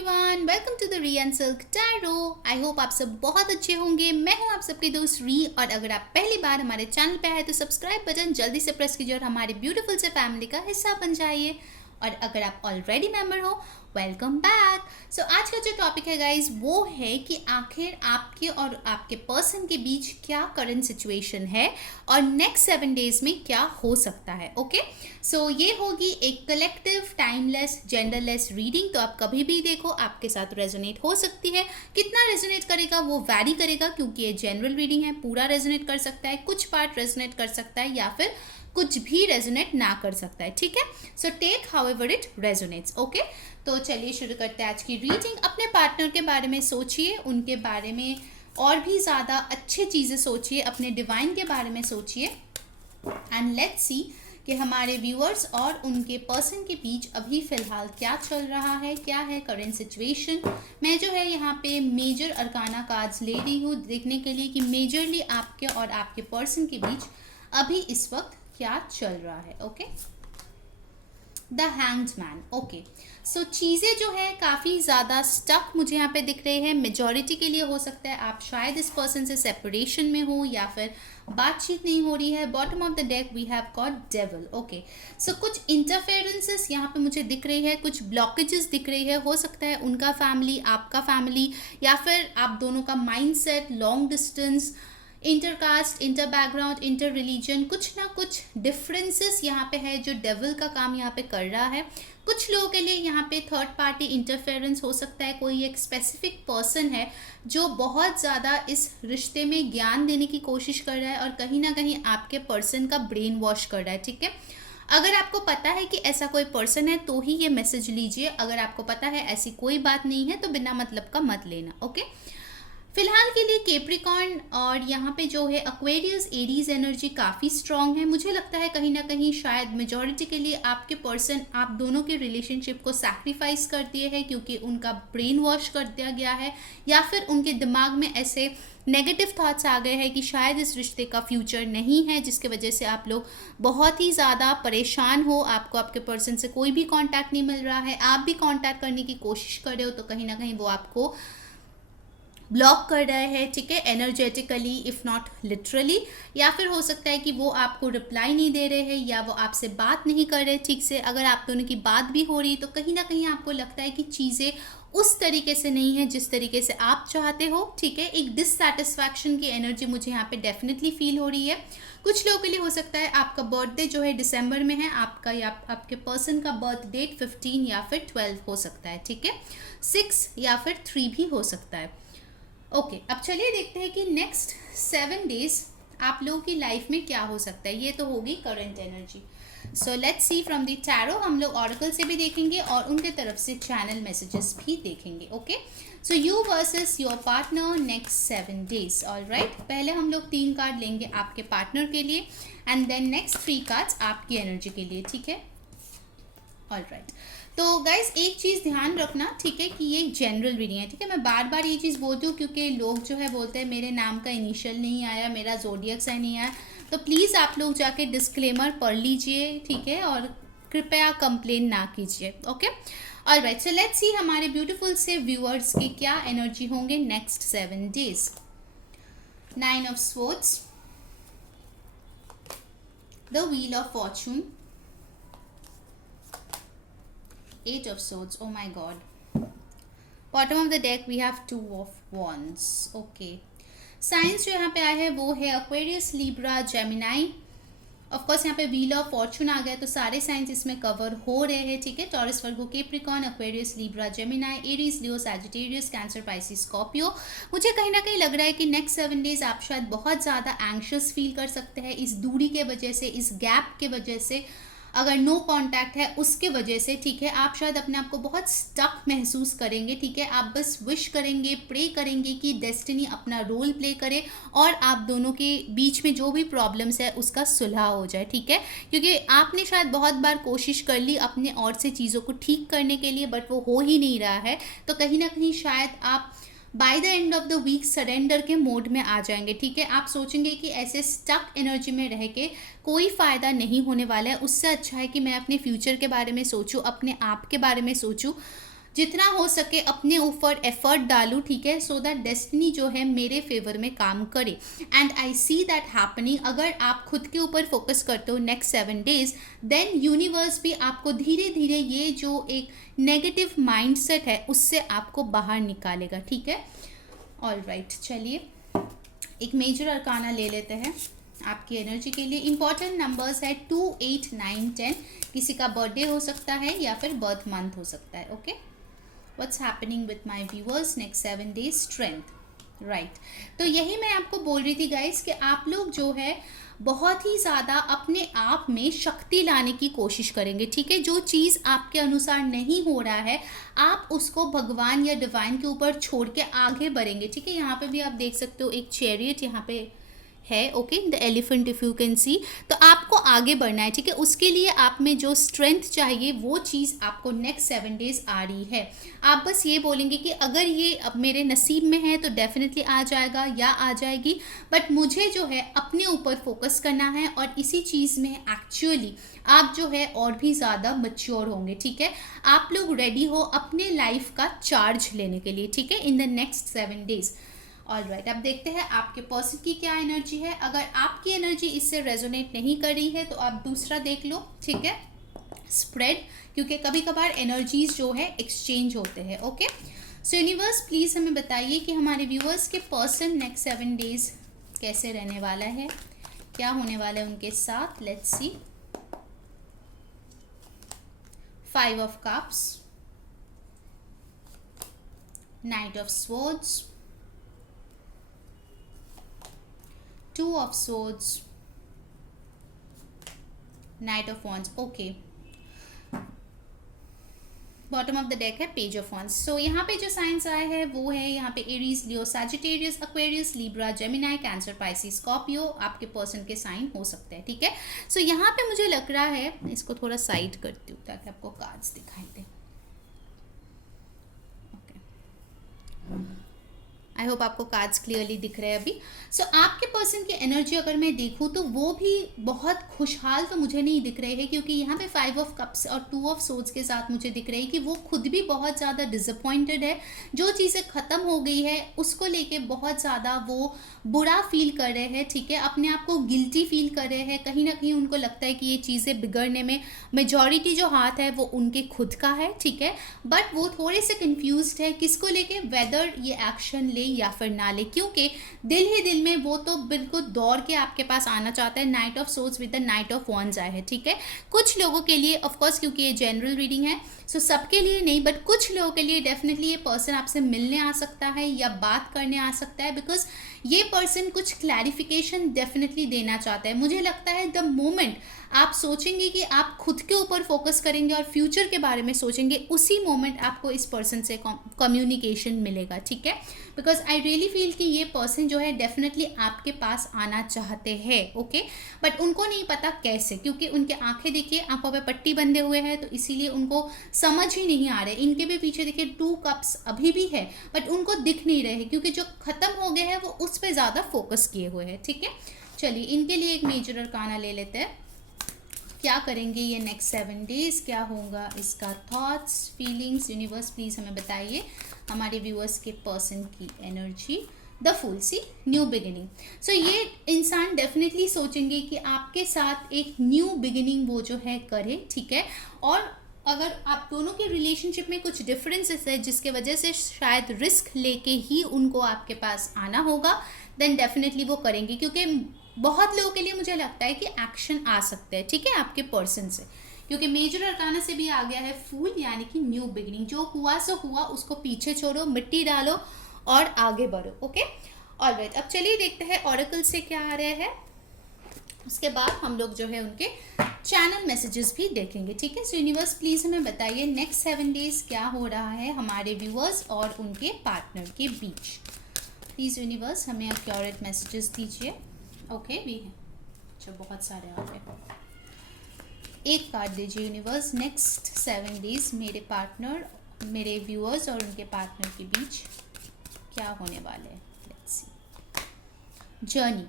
Everyone, welcome to the re and silk tarot. I hope आप सब बहुत अच्छे होंगे। मैं हूं आप सबके दोस्त री, और अगर आप पहली बार हमारे चैनल पे आए तो सब्सक्राइब बटन जल्दी से प्रेस कीजिए और हमारी ब्यूटीफुल से फैमिली का हिस्सा बन जाइए। और अगर आप ऑलरेडी मेंबर हो, वेलकम बैक। सो आज का जो टॉपिक है गाइज, वो है कि आखिर आपके और आपके पर्सन के बीच क्या करंट सिचुएशन है और नेक्स्ट 7 डेज में क्या हो सकता है। ओके, सो ये होगी एक कलेक्टिव टाइमलेस जेंडरलेस रीडिंग। तो आप कभी भी देखो, आपके साथ रेजोनेट हो सकती है। कितना रेजोनेट करेगा वो वैरी करेगा, क्योंकि ये जनरल रीडिंग है। पूरा रेजोनेट कर सकता है, कुछ पार्ट रेजोनेट कर सकता है, या फिर कुछ भी रेजोनेट ना कर सकता है। ठीक है, so take however it resonates. Okay, तो चलिए शुरू करते हैं आज की रीडिंग। अपने पार्टनर के बारे में सोचिए, उनके बारे में और भी ज़्यादा अच्छी चीज़ें सोचिए, अपने डिवाइन के बारे में सोचिए। एंड लेट्स सी कि हमारे व्यूअर्स और उनके पर्सन के बीच अभी फ़िलहाल क्या चल रहा है, क्या है करेंट सिचुएशन। मैं जो है यहाँ पे मेजर अरकाना कार्ड्स ले रही हूँ देखने के लिए कि मेजरली आपके और आपके पर्सन के बीच अभी इस वक्त क्या चल रहा है। Okay, the hanged man. Okay, so चीज़ें जो है काफ़ी ज़्यादा स्टक मुझे यहाँ पे दिख रही है। मेजॉरिटी के लिए हो सकता है आप शायद इस पर्सन से सेपरेशन में हो, या फिर बातचीत नहीं हो रही है। Bottom of the deck we have got devil. Okay, so कुछ इंटरफेरेंसेस यहाँ पे मुझे दिख रही है, कुछ ब्लॉकेजेस दिख रही है। हो सकता है उनका फैमिली, आपका फैमिली, या फिर आप दोनों का mindset, long distance, intercaste, inter background, inter religion, कुछ ना कुछ डिफरेंसेस यहाँ पे है जो डेविल का काम यहाँ पे कर रहा है। कुछ लोगों के लिए यहाँ पे थर्ड पार्टी इंटरफेरेंस हो सकता है। कोई एक स्पेसिफिक पर्सन है जो बहुत ज़्यादा इस रिश्ते में ज्ञान देने की कोशिश कर रहा है और कहीं ना कहीं आपके पर्सन का ब्रेन वॉश कर रहा है। ठीक है, अगर आपको पता है कि ऐसा कोई पर्सन है तो ही ये मैसेज लीजिए। अगर आपको पता है ऐसी कोई बात नहीं है तो बिना मतलब का मत लेना। ओके, फिलहाल के लिए कैप्रिकॉर्न और यहाँ पे जो है एक्वेरियस एरीज एनर्जी काफ़ी स्ट्रॉन्ग है। मुझे लगता है कहीं ना कहीं शायद मेजॉरिटी के लिए आपके पर्सन आप दोनों के रिलेशनशिप को सैक्रिफाइस कर दिए है, क्योंकि उनका ब्रेन वॉश कर दिया गया है, या फिर उनके दिमाग में ऐसे नेगेटिव थॉट्स आ गए हैं कि शायद इस रिश्ते का फ्यूचर नहीं है, जिसके वजह से आप लोग बहुत ही ज़्यादा परेशान हो। आपको आपके पर्सन से कोई भी कॉन्टैक्ट नहीं मिल रहा है, आप भी कॉन्टैक्ट करने की कोशिश कर रहे हो तो कहीं ना कहीं वो आपको ब्लॉक कर रहे हैं। ठीक है, एनर्जेटिकली इफ़ नॉट लिटरली, या फिर हो सकता है कि वो आपको रिप्लाई नहीं दे रहे हैं, या वो आपसे बात नहीं कर रहे ठीक से। अगर आप दोनों की बात भी हो रही तो कहीं ना कहीं आपको लगता है कि चीज़ें उस तरीके से नहीं है जिस तरीके से आप चाहते हो। ठीक है, एक डिससैटिस्फैक्शन की एनर्जी मुझे यहाँ पे डेफिनेटली फील हो रही है। कुछ लोगों के लिए हो सकता है आपका बर्थडे जो है दिसंबर में है, आपका या आपके पर्सन का बर्थ डेट 15 या फिर 12 हो सकता है। ठीक है, 6 या फिर 3 भी हो सकता है। ओके, अब चलिए देखते हैं कि नेक्स्ट 7 डेज आप लोगों की लाइफ में क्या हो सकता है। ये तो होगी current energy. So let's see from the tarot. हम लोग ऑरेकल से भी देखेंगे और उनके तरफ से चैनल मैसेजेस भी देखेंगे। Okay, so you versus your partner next 7 days. Alright, पहले हम लोग 3 कार्ड लेंगे आपके पार्टनर के लिए, एंड देन नेक्स्ट 3 कार्ड्स आपकी एनर्जी के लिए। ठीक है, ऑलराइट। तो गाइज एक चीज़ ध्यान रखना, ठीक है, कि ये जनरल रीडिंग है। ठीक है, मैं बार बार ये चीज़ बोलती हूँ क्योंकि लोग जो है बोलते हैं मेरे नाम का इनिशियल नहीं आया, मेरा ज़ोडिएक साइन नहीं आया। तो प्लीज़ आप लोग जाके डिस्क्लेमर पढ़ लीजिए। ठीक है, और कृपया कंप्लेन ना कीजिए। Okay, alright, so let's see हमारे ब्यूटीफुल से व्यूअर्स की क्या एनर्जी होंगे next 7 days. 9 of swords, the wheel of Fortune, 8 of swords. Oh my god. Bottom of the deck we have 2 of wands. Okay. Science जो यहाँ पे आया है वो है Aquarius, Libra, Gemini. Of course यहाँ पे व्हील ऑफ फॉर्चून आ गया तो सारे साइंस इसमें कवर हो रहे हैं। ठीक है, Taurus, Virgo, Capricorn, Aquarius, Libra, Gemini, Aries, Leo, Sagittarius, Cancer, Pisces, Scorpio. मुझे कहीं ना कहीं लग रहा है कि नेक्स्ट 7 डेज आप शायद बहुत ज़्यादा एंग्शियस फील कर सकते हैं इस दूरी के वजह से, इस गैप के वजह से, अगर नो कांटेक्ट है उसके वजह से। ठीक है, आप शायद अपने आप को बहुत स्टक महसूस करेंगे। ठीक है, आप बस विश करेंगे, प्रे करेंगे कि डेस्टिनी अपना रोल प्ले करे और आप दोनों के बीच में जो भी प्रॉब्लम्स है उसका सुलह हो जाए। ठीक है, क्योंकि आपने शायद बहुत बार कोशिश कर ली अपने और से चीज़ों को ठीक करने के लिए, बट वो हो ही नहीं रहा है। तो कहीं ना कहीं शायद आप by the end of the week surrender के मोड में आ जाएंगे। ठीक है, आप सोचेंगे कि ऐसे स्टक एनर्जी में रह के कोई फ़ायदा नहीं होने वाला है। उससे अच्छा है कि मैं अपने फ्यूचर के बारे में सोचूं, अपने आप के बारे में सोचूं, जितना हो सके अपने ऊपर एफर्ट डालूँ, ठीक है, सो दैट डेस्टिनी जो है मेरे फेवर में काम करे। And I see that happening. अगर आप खुद के ऊपर फोकस करते हो नेक्स्ट 7 days, देन यूनिवर्स भी आपको धीरे धीरे ये जो एक नेगेटिव माइंडसेट है उससे आपको बाहर निकालेगा, ठीक है। ऑल राइट, चलिए एक मेजर अरकाना ले लेते हैं आपकी एनर्जी के लिए। इंपॉर्टेंट नंबर्स है 2, 8, 9, 10। किसी का बर्थडे हो सकता है या फिर बर्थ मंथ हो सकता है। Okay, what's happening with my viewers next 7 days? Strength, right. तो यही मैं आपको बोल रही थी गाइस कि आप लोग जो है बहुत ही ज़्यादा अपने आप में शक्ति लाने की कोशिश करेंगे, ठीक है। जो चीज़ आपके अनुसार नहीं हो रहा है आप उसको भगवान या डिवाइन के ऊपर छोड़ के आगे बढ़ेंगे, ठीक है। यहाँ पे भी आप देख सकते हो एक चैरियट यहाँ पे है, okay, the elephant if you can see. तो आपको आगे बढ़ना है, ठीक है। उसके लिए आप में जो स्ट्रेंथ चाहिए वो चीज़ आपको नेक्स्ट 7 days आ रही है। आप बस ये बोलेंगे कि अगर ये अब मेरे नसीब में है तो डेफिनेटली आ जाएगा या आ जाएगी, बट मुझे जो है अपने ऊपर फोकस करना है और इसी चीज़ में एक्चुअली आप जो है और भी ज़्यादा मैच्योर होंगे, ठीक है। आप लोग रेडी हो अपने लाइफ का चार्ज लेने के लिए, ठीक है, in the next 7 days। All right, अब देखते हैं आपके पर्सन की क्या एनर्जी है। अगर आपकी एनर्जी इससे रेजोनेट नहीं कर रही है तो आप दूसरा देख लो, ठीक है, स्प्रेड, क्योंकि कभी कभार एनर्जीज जो है एक्सचेंज होते हैं। ओके, सो यूनिवर्स प्लीज़ हमें बताइए कि हमारे व्यूअर्स के पर्सन नेक्स्ट 7 days कैसे रहने वाला है, क्या होने वाला है उनके साथ। Let's see. 5 of Cups, Knight of Swords, 2 of Swords, Knight of Wands। Okay, bottom of the deck है पेज ऑफ वॉन्ड्स। सो यहाँ पे जो साइंस आए हैं वो है यहाँ पे Aries, Leo, Sagittarius, Aquarius, Libra, Gemini, Cancer, Pisces, Scorpio आपके पर्सन के साइन हो सकते हैं, ठीक है। सो यहाँ पे मुझे लग रहा है, इसको थोड़ा साइड करती हूँ ताकि आपको कार्ड्स दिखाई दे। आई होप आपको कार्ड्स क्लियरली दिख रहे हैं अभी। सो आपके पर्सन की एनर्जी अगर मैं देखूँ तो वो भी बहुत खुशहाल तो मुझे नहीं दिख रहे हैं, क्योंकि यहाँ पे 5 of Cups और 2 of Swords के साथ मुझे दिख रही है कि वो खुद भी बहुत ज़्यादा डिसअपॉइंटेड है। जो चीज़ें ख़त्म हो गई है उसको लेके बहुत ज़्यादा वो बुरा फील कर रहे हैं, ठीक है। अपने आप को गिल्टी फील कर रहे हैं, कहीं ना कहीं उनको लगता है कि ये चीज़ें बिगड़ने में मेजॉरिटी जो हाथ है वो उनके खुद का है, ठीक है। बट वो थोड़े से कंफ्यूज्ड है किसको लेके, वेदर ये एक्शन ले या फिर ना ले, क्योंकि दिल ही दिल में वो तो बिल्कुल दौड़ के आपके पास आना चाहता है। Night of swords with the night of wands आए हैं, ठीक है। कुछ लोगों के लिए ऑफ कोर्स, क्योंकि ये जनरल रीडिंग है, सो सबके लिए नहीं, बट कुछ लोगों के लिए डेफिनेटली ये पर्सन आपसे मिलने आ सकता है या बात करने आ सकता है, बिकॉज ये पर्सन कुछ क्लैरिफिकेशन डेफिनेटली देना चाहता है। मुझे लगता है द मोमेंट आप सोचेंगे कि आप खुद के ऊपर फोकस करेंगे और फ्यूचर के बारे में सोचेंगे, उसी मोमेंट आपको इस पर्सन से कम्युनिकेशन मिलेगा, ठीक है। बिकॉज आई रियली फील कि ये पर्सन जो है डेफिनेटली आपके पास आना चाहते हैं, ओके, बट उनको नहीं पता कैसे, क्योंकि उनके आंखें देखिए आंखों पे पट्टी बंधे हुए हैं, तो इसीलिए उनको समझ ही नहीं आ रहे। इनके भी पीछे देखिए 2 कप्स अभी भी है, बट उनको दिख नहीं रहे क्योंकि जो खत्म हो गए हैं वो उस पर ज़्यादा फोकस किए हुए हैं, ठीक है। चलिए इनके लिए एक मेजर अरकाना ले लेते हैं। क्या करेंगे ये नेक्स्ट 7 days, क्या होगा इसका थॉट्स, फीलिंग्स। यूनिवर्स प्लीज़ हमें बताइए हमारे व्यूअर्स के पर्सन की energy. The fool, see new beginning. So ये इंसान डेफिनेटली सोचेंगे कि आपके साथ एक न्यू बिगिनिंग वो जो है करे, ठीक है। और अगर आप दोनों के रिलेशनशिप में कुछ डिफरेंसेस है जिसके वजह से शायद रिस्क लेके ही उनको आपके पास आना होगा, देन डेफिनेटली वो करेंगे, क्योंकि बहुत लोगों के लिए मुझे लगता है कि एक्शन आ सकते हैं, ठीक है, आपके पर्सन से, क्योंकि मेजर अरकाना से भी आ गया है फूल, यानी कि न्यू बिगिनिंग। जो हुआ सो हुआ, उसको पीछे छोड़ो, मिट्टी डालो और आगे बढ़ो, ओके। ऑलराइट, अब चलिए देखते हैं ऑरेकल से क्या आ रहा है। उसके बाद हम लोग जो है उनके चैनल मैसेजेस भी देखेंगे, ठीक है। सो यूनिवर्स प्लीज़ हमें बताइए नेक्स्ट 7 days क्या हो रहा है हमारे व्यूअर्स और उनके पार्टनर के बीच। प्लीज़ यूनिवर्स हमें एक्यूरेट मैसेजेस दीजिए। ओके भी है, अच्छा बहुत सारे आ गए। एक कार्ड दीजिए यूनिवर्स, नेक्स्ट 7 days मेरे पार्टनर, मेरे व्यूअर्स और उनके पार्टनर के बीच क्या होने वाले हैं। Let's see. जर्नी,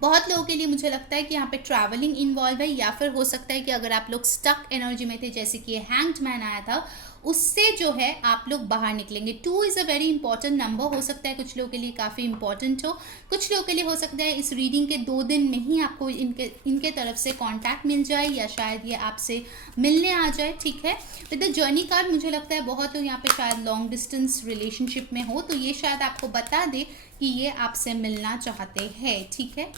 बहुत लोगों के लिए मुझे लगता है कि यहाँ पे ट्रैवलिंग इन्वॉल्व है, या फिर हो सकता है कि अगर आप लोग स्टक एनर्जी में थे, जैसे कि ये हैंग्ड मैन आया था, उससे जो है आप लोग बाहर निकलेंगे। 2 is a very important number. हो सकता है कुछ लोगों के लिए काफ़ी इंपॉर्टेंट हो, कुछ लोगों के लिए हो सकता है इस रीडिंग के 2 दिन में ही आपको इनके तरफ से कांटेक्ट मिल जाए या शायद ये आपसे मिलने आ जाए, ठीक है। विद द जर्नी कार्ड मुझे लगता है बहुत लोग यहाँ पे शायद लॉन्ग डिस्टेंस रिलेशनशिप में हो, तो ये शायद आपको बता दे कि ये आपसे मिलना चाहते हैं, ठीक है।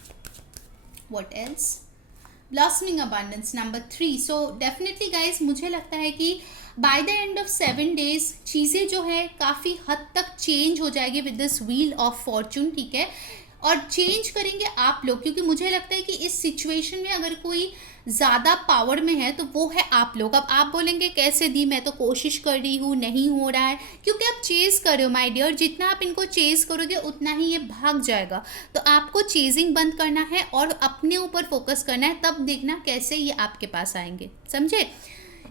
What else? Blossoming abundance number 3। So definitely guys मुझे लगता है कि bye the end of 7 days चीज़ें जो है काफ़ी हद तक चेंज हो जाएगी with this wheel of Fortune, ठीक है। और चेंज करेंगे आप लोग, क्योंकि मुझे लगता है कि इस सिचुएशन में अगर कोई ज़्यादा पावर में है तो वो है आप लोग। अब आप बोलेंगे कैसे दी, मैं तो कोशिश कर रही हूँ, नहीं हो रहा है, क्योंकि आप चेज़ कर रहे हो माय डियर। जितना आप इनको चेज़ करोगे उतना ही ये भाग जाएगा। तो आपको चेजिंग बंद करना है और अपने ऊपर फोकस करना है, तब देखना कैसे ये आपके पास आएंगे, समझे।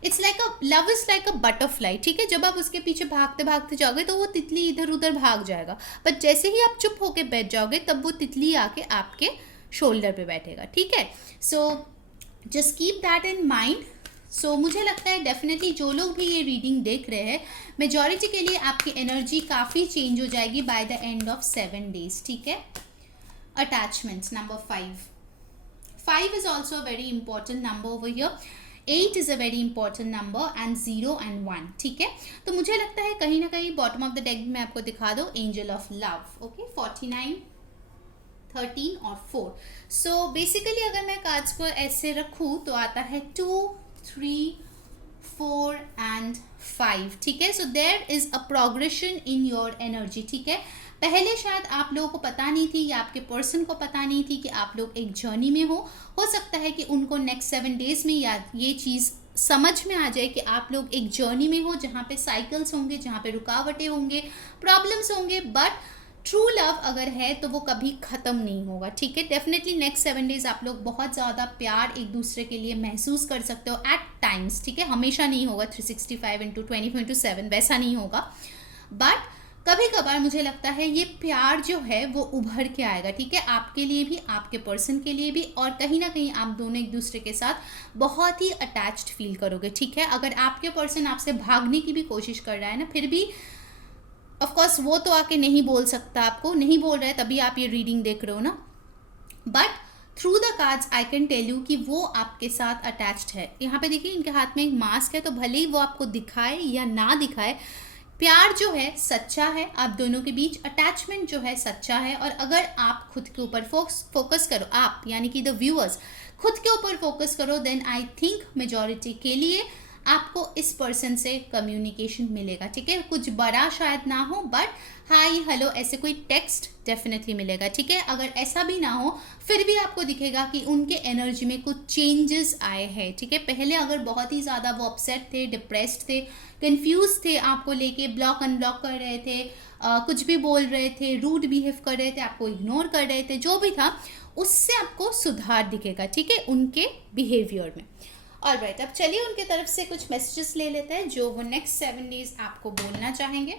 It's like a love is like a butterfly, ठीक है। जब आप उसके पीछे भागते भागते जाओगे तो वो तितली इधर उधर भाग जाएगा, बट जैसे ही आप चुप होके बैठ जाओगे तब वो तितली आके आपके शोल्डर पे बैठेगा, ठीक है। So just keep that in mind. So मुझे लगता है डेफिनेटली जो लोग भी ये रीडिंग देख रहे हैं, मेजॉरिटी के लिए आपकी एनर्जी काफ़ी चेंज हो जाएगी bye the end of 7 days, ठीक है। Attachments number 5 is also a very important number over here. 8 is a very important number and 0 and 1, ठीक है। तो मुझे लगता है कहीं ना कहीं बॉटम ऑफ द डेक में आपको दिखा दो एंजल ऑफ लव, ओके। 49, 13 और 4। सो बेसिकली अगर मैं कार्ड्स को ऐसे रखूँ तो आता है 2, 3, 4 एंड 5, ठीक है। So there is a progression in your energy, ठीक है। पहले शायद आप लोगों को पता नहीं थी या आपके पर्सन को पता नहीं थी कि आप लोग एक जर्नी में हो सकता है कि उनको नेक्स्ट 7 डेज में या ये चीज़ समझ में आ जाए कि आप लोग एक जर्नी में हो जहाँ पे साइकिल्स होंगे, जहाँ पे रुकावटें होंगे, प्रॉब्लम्स होंगे, बट ट्रू लव अगर है तो वो कभी ख़त्म नहीं होगा, ठीक है। डेफिनेटली नेक्स्ट 7 डेज आप लोग बहुत ज़्यादा प्यार एक दूसरे के लिए महसूस कर सकते हो एट टाइम्स, ठीक है। हमेशा नहीं होगा 365 इंटू 24/7, वैसा नहीं होगा, बट कभी कभार मुझे लगता है ये प्यार जो है वो उभर के आएगा, ठीक है। आपके लिए भी, आपके पर्सन के लिए भी, और कहीं ना कहीं आप दोनों एक दूसरे के साथ बहुत ही अटैच्ड फील करोगे, ठीक है। अगर आपके पर्सन आपसे भागने की भी कोशिश कर रहा है ना, फिर भी ऑफ कोर्स वो तो आके नहीं बोल सकता, आपको नहीं बोल रहा है तभी आप ये रीडिंग देख रहे हो ना, but through the cards I can tell you कि वो आपके साथ अटैच्ड है। यहाँ पे देखिए इनके हाथ में एक मास्क है, तो भले ही वो आपको दिखाए या ना दिखाए, प्यार जो है सच्चा है आप दोनों के बीच, अटैचमेंट जो है सच्चा है। और अगर आप खुद के ऊपर फोकस करो, आप यानी कि द व्यूअर्स खुद के ऊपर फोकस करो, देन आई थिंक मेजॉरिटी के लिए आपको इस पर्सन से कम्युनिकेशन मिलेगा, ठीक है। कुछ बड़ा शायद ना हो, बट हाई हेलो ऐसे कोई टेक्स्ट डेफिनेटली मिलेगा, ठीक है। अगर ऐसा भी ना हो फिर भी आपको दिखेगा कि उनके एनर्जी में कुछ चेंजेस आए हैं, ठीक है। पहले अगर बहुत ही ज़्यादा वो अपसेट थे, डिप्रेस्ड थे, कंफ्यूज थे, आपको लेके ब्लॉक अनब्लॉक कर रहे थे, कुछ भी बोल रहे थे, रूड बिहेव कर रहे थे, आपको इग्नोर कर रहे थे, जो भी था उससे आपको सुधार दिखेगा, ठीक है, उनके बिहेवियर में। ऑलराइट, अब चलिए उनके तरफ से कुछ मैसेजेस ले लेते हैं जो वो नेक्स्ट 7 डेज आपको बोलना चाहेंगे।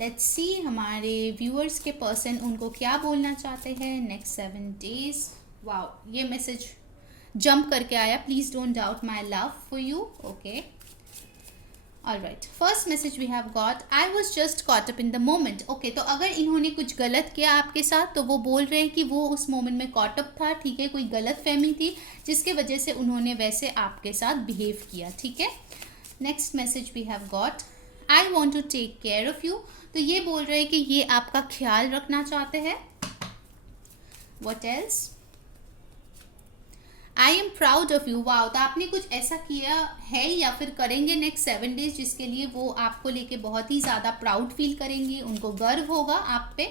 लेट्स सी हमारे व्यूअर्स के पर्सन उनको क्या बोलना चाहते हैं नेक्स्ट 7 डेज। वाओ, ये मैसेज जंप करके आया, please don't doubt my love for you, okay. Alright, first message we have got, I was just caught up in the moment, okay. तो अगर इन्होंने कुछ गलत किया आपके साथ तो वो बोल रहे हैं कि वो उस मोमेंट में कॉट अप था, ठीक है, कोई गलत फहमी थी जिसके वजह से उन्होंने वैसे आपके साथ बिहेव किया, ठीक है। Next message we have got, I want to take care of you, तो ये बोल रहे हैं कि ये आपका ख्याल रखना चाहते हैं। What else, I am proud of you, wow, तो आपने कुछ ऐसा किया है या फिर करेंगे नेक्स्ट 7 डेज जिसके लिए वो आपको लेके बहुत ही ज़्यादा प्राउड फील करेंगी, उनको गर्व होगा आप पे।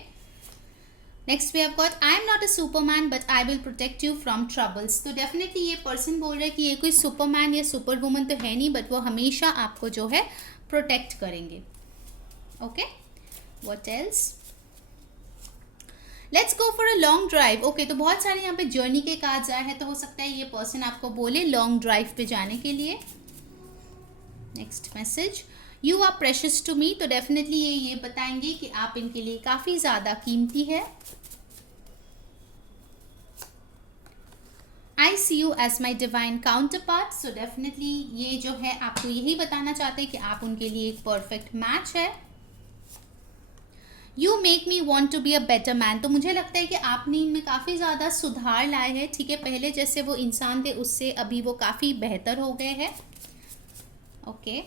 Next we have got, I am not a superman but I will protect you from troubles, तो डेफिनेटली ये पर्सन बोल रहा है कि ये कोई सुपरमैन या सुपर वुमन तो है नहीं, बट वो हमेशा आपको जो है प्रोटेक्ट करेंगे, okay. What else, let's go for a long drive, okay. तो बहुत सारे यहाँ पे जर्नी के कार्ड्स आए हैं, तो हो सकता है ये पर्सन आपको बोले लॉन्ग ड्राइव पे जाने के लिए। Next message, you are precious to me, तो डेफिनेटली ये बताएंगे कि आप इनके लिए काफ़ी ज़्यादा कीमती है। I see you as my divine counterpart. So definitely ये जो है आपको यही बताना चाहते हैं कि आप उनके लिए एक परफेक्ट मैच है। You make me want to be a better man. तो मुझे लगता है कि आपने इनमें काफ़ी ज़्यादा सुधार लाए हैं, ठीक है। पहले जैसे वो इंसान थे उससे अभी वो काफ़ी बेहतर हो गए हैं। Okay,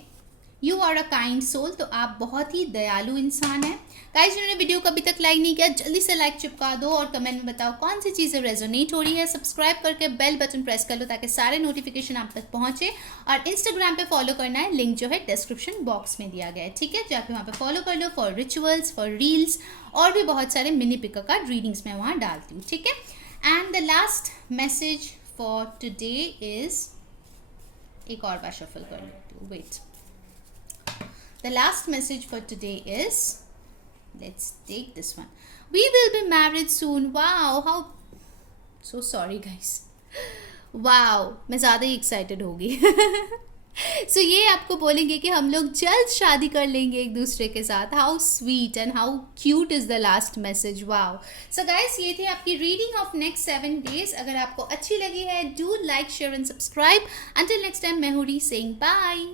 you are a kind soul. तो आप बहुत ही दयालु इंसान हैं। गाइस, जिन्होंने वीडियो को अभी तक लाइक नहीं किया जल्दी से लाइक चिपका दो और कमेंट में बताओ कौन सी चीज़ें रेजोनेट हो रही है। सब्सक्राइब करके बेल बटन प्रेस कर लो ताकि सारे नोटिफिकेशन आप तक पहुंचे। और इंस्टाग्राम पे फॉलो करना है, लिंक जो है डिस्क्रिप्शन बॉक्स में दिया गया है, ठीक है। जाके वहाँ पे फॉलो कर लो फॉर रिचुअल्स, फॉर रील्स और भी बहुत सारे मिनी पिक कार्ड रीडिंग्स मैं वहाँ डालती हूँ, ठीक है। And the last message for today is, एक और बार शफल कर लेती हूँ, wait. The last message for today is, let's take this one. We will be married soon. Wow, how so sorry guys. Wow, मैं ज़्यादा ही एक्साइटेड होगी। सो ये आपको बोलेंगे कि हम लोग जल्द शादी कर लेंगे एक दूसरे के साथ। How sweet and how cute is the last message. Wow. So guys, ये थी आपकी रीडिंग ऑफ नेक्स्ट 7 days। अगर आपको अच्छी लगी है, do like, share and subscribe. Until next time, मैं हूँ री सेइंग बाय।